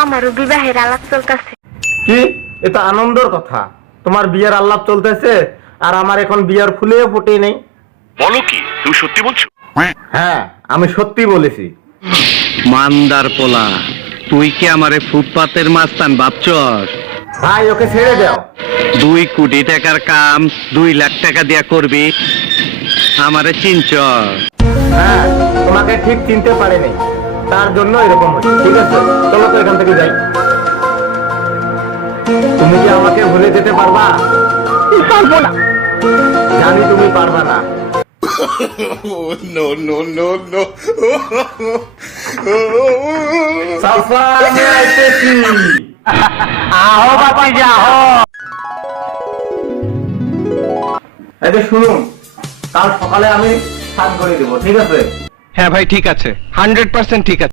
আমারও বিবাহের আলাপ চলতেছে। কি? এটা আনন্দের কথা। তোমার বিয়ের আলাপ চলতেছে আর আমার এখন বিয়ের ফুলেও ফুটে নেই। বলো কি, তুমি সত্যি বলছো? হ্যাঁ, আমি সত্যি বলেছি। মান্দার পোলা, তুই কি আমারে ফুটপাতের মাস্তান ভাবছস? ভাই, ওকে ছেড়ে দাও। 2 কোটি টাকার কাম 2 লাখ টাকা দিয়া করবি, আমারে চিনছ? হ্যাঁ, তোমাকে ঠিক চিনতে পারিনি, তার জন্য এরকম হচ্ছে। ঠিক আছে, চলো তো এখান থেকে যাই। তুমি কি আমাকে ভুলে যেতে পারবা? পারবো না। জানি তুমি পারবা না। সাফা, আমি আইতেছি। আহো বাতিজা আহো। এই যে শুনুন, কাল সকালে আমি স্নান করে দেবো, ঠিক আছে? হ্যাঁ ভাই, ঠিক আছে, 100% ঠিক আছে।